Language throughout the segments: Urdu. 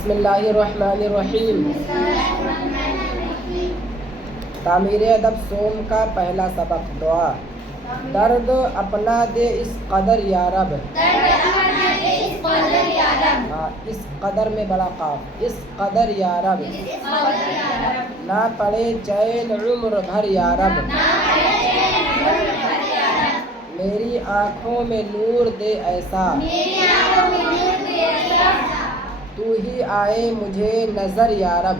بسم اللہ الرحمن الرحیم۔ تعمیر ادب سوم کا پہلا سبق دعا۔ درد اپنا دے اس قدر یا رب، اس قدر میں بڑا قاف، اس قدر یا رب، نہ پڑے چین عمر بھر یا رب، میری آنکھوں میں نور دے ایسا، تو ہی آئے مجھے نظر یا رب۔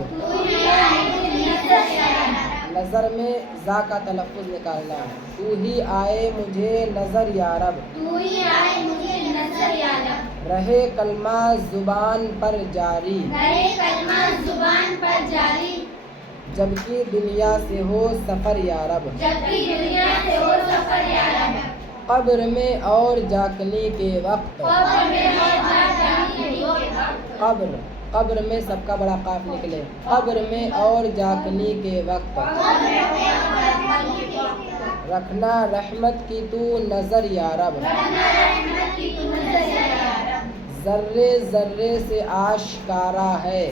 نظر میں زا کا تلفظ نکالنا ہے۔ تو ہی آئے مجھے نظر یا رب، رہے کلمہ زبان پر جاری، جبکہ دنیا سے ہو سفر یا رب، قبر میں اور جاگنے کے وقت، قبر میں سب کا بڑا قاف نکلے، قبر میں اور جاگنے کے وقت، رکھنا رحمت کی تو نظر یا رب، ذرے ذرے سے آشکارا ہے،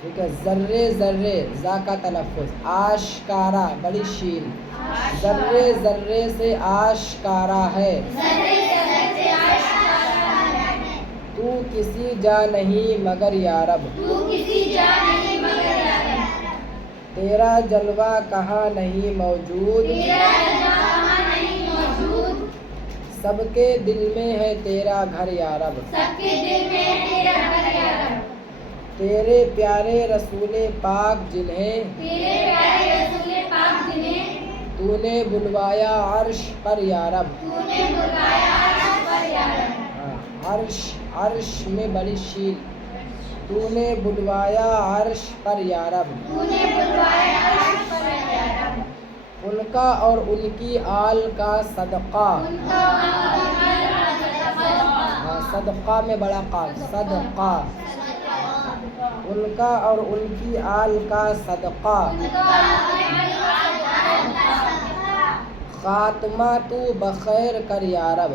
ٹھیک ہے، ذرے ذرے زا کا تلفظ، آشکارا بڑی شین، ذرے ذرے سے آشکارا ہے، تو کسی جا نہیں مگر یا رب، تیرا جلوہ کہاں نہیں موجود، سب کے دل میں ہے تیرا گھر یا رب، تیرے پیارے رسول پاک جنہیں تو نے بلوایا عرش پر یا رب، عرش میں بڑی شین، تو نے بلوایا عرش پر یا رب، ان کا اور ان کی آل کا صدقہ، صدقہ میں بڑا قاف، صدقہ، ان کا اور ان کی آل کا صدقہ، خاتمہ تو بخیر کر یا رب۔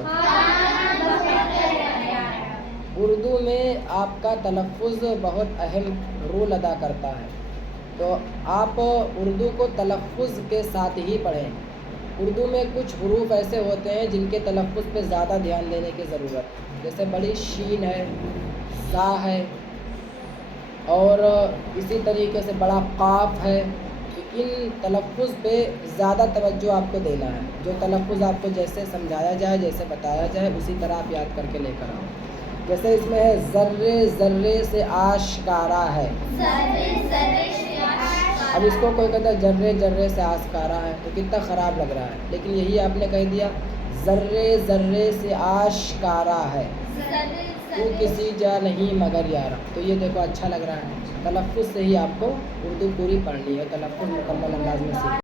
اردو میں آپ کا تلفظ بہت اہم رول ادا کرتا ہے، تو آپ اردو کو تلفظ کے ساتھ ہی پڑھیں۔ اردو میں کچھ حروف ایسے ہوتے ہیں جن کے تلفظ پہ زیادہ دھیان دینے کی ضرورت ہے، جیسے بڑی شین ہے، زا ہے، اور اسی طریقے سے بڑا قاف ہے، تو ان تلفظ پہ زیادہ توجہ آپ کو دینا ہے۔ جو تلفظ آپ کو جیسے سمجھایا جائے، جیسے بتایا جائے، اسی طرح آپ یاد کر کے لے کر آؤ۔ جیسے اس میں ہے ذرے ذرے سے آشکارا ہے، اب اس کو کوئی کہتا ہے جرے جرے سے آشکارا ہے تو کتنا خراب لگ رہا ہے، لیکن یہی آپ نے کہہ دیا ذرے ذرے سے آشکارا ہے، تو کسی جا نہیں مگر یار، تو یہ دیکھو اچھا لگ رہا ہے۔ تلفظ سے ہی آپ کو اردو پوری پڑھنی ہے، تلفظ مکمل انداز میں سیکھنا ہے۔